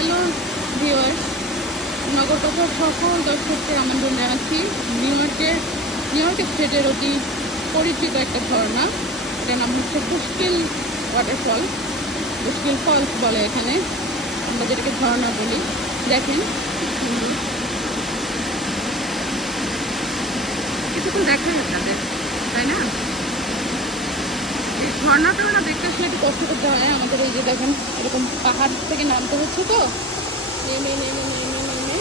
Hello viewers, নগর কথার সকল দর্শককে আমন্ত্রণ জানাচ্ছি নিউ ইয়র্ক স্টেটের অতি পরিচিত একটা ঝর্ণা। এটার নাম হচ্ছে বুশকিল ওয়াটারফল, বুশকিল ফলস বলে এখানে, আমরা যেটাকে ঝর্ণা বলি। দেখেন কিছুক্ষণ দেখাই আপনাদের, তাই না? এই ঝর্ণাটা না দেখতে আসলে একটু কষ্ট করতে হয় আমাদের। এই যে দেখেন, এরকম পাহাড় থেকে নামতে হচ্ছে, তো নেমে নেমে নেমে নেমে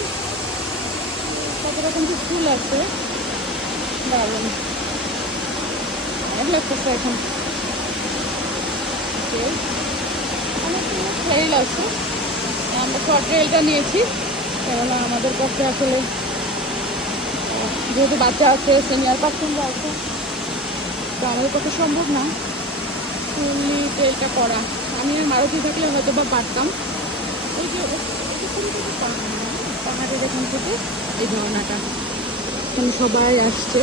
কত রকম যে ফুল আছে, দারুণ ভালো লাগতেছে এখন। অনেক ট্রেইল আছে, আমরা শর্ট ট্রেইলটা নিয়েছি, কেননা আমাদের কাছে আসলে যেহেতু বাচ্চা আছে, সিনিয়র পার্সনরা আছে, তো আমাদের পক্ষে সম্ভব না ফুললি ট্রেইলটা করা। আমি আর মারুতি থাকলে হয়তো বা পারতাম। এই যে পাহাড়ের এখান থেকে এই ঝর্ণাটা, এখানে সবাই আসছে,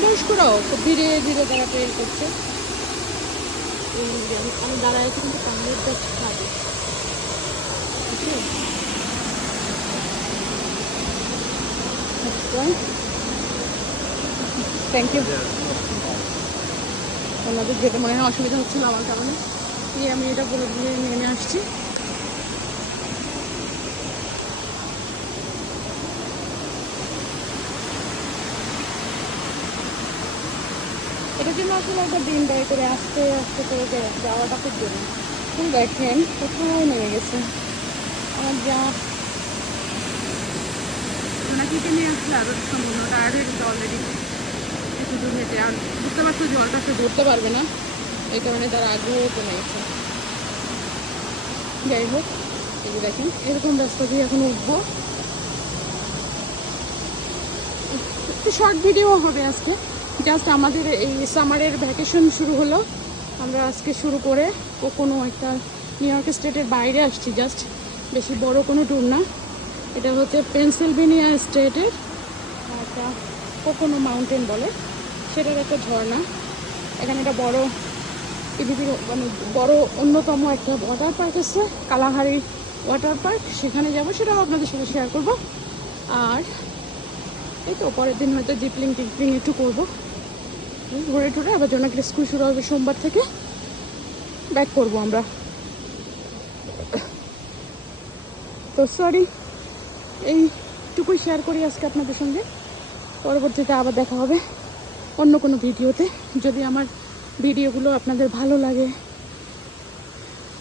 বয়স্করাও খুব ধীরে ধীরে তারা ট্রেল করছে। আমি দাঁড়ায় আছি কিন্তু পাহাড়ের জাস্ট খাবে। Thank you. ওনাদের যেতে মনে হয় অসুবিধা হচ্ছিল আমার কারণে, আমি এটা পুরো দিয়ে নেমে আসছি। এটার জন্য আসলে একটা দিন ব্যয় করে আস্তে আস্তে করে যাওয়াটা খুব জরুরি। ফুল দেখেন কোথায় নেমে গেছে আমার যা ওনাকে নিয়ে আসলে আরও সম্পূর্ণ টায়ার্ড হয়ে গেছে অলরেডি। একটু দূর হেঁটে আর বুঝতে পারছো জলটা সে ধরতে পারবে না, এই কারণে তার আগ্রহ কমে গেছে। যাই হোক, এই যে দেখেন এরকম রাস্তা দিয়ে এখন উঠবো। একটু শর্ট ভিডিও হবে আজকে, জাস্ট আমাদের এই সামারের ভ্যাকেশন শুরু হলো, আমরা আজকে শুরু করে কোনো একটা নিউ ইয়র্ক স্টেটের বাইরে আসছি, জাস্ট বেশি বড় কোনো ট্যুর না। এটা হচ্ছে পেনসিলভেনিয়া স্টেটের একটা কোকোনো মাউন্টেন বলে, সেটার একটা ঝর্ণা। এখানে একটা বড় পৃথিবীর মানে বড় অন্যতম একটা ওয়াটার পার্ক আছে, কালাহারি ওয়াটার পার্ক, সেখানে যাবো, সেটাও আপনাদের সাথে শেয়ার করবো। আর এই তো পরের দিন হয়তো জিপলিং টিপলিং একটু করবো, ঘুরে টুরে আবার জোনাকির স্কুল শুরু হবে সোমবার থেকে, ব্যাক করবো আমরা। তো সরি, এইটুকুই শেয়ার করি আজকে আপনাদের সঙ্গে। পরবর্তীতে আবার দেখা হবে অন্য কোনো ভিডিওতে। যদি আমার ভিডিওগুলো আপনাদের ভালো লাগে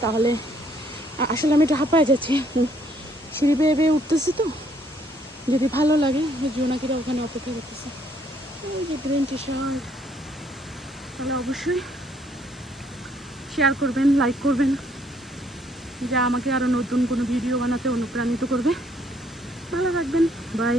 তাহলে, আসলে আমি একটু হাঁপায় যাচ্ছি, সিঁড়ি বেয়ে বেয়ে উঠতেছি, তো যদি ভালো লাগে, জোনাকিরা ওখানে অপেক্ষা করতেছে, এই যে গ্রিন টি শার্ট, তাহলে অবশ্যই শেয়ার করবেন, লাইক করবেন, যা আমাকে আরও নতুন কোনো ভিডিও বানাতে অনুপ্রাণিত করবে। ভালো থাকবেন, বাই।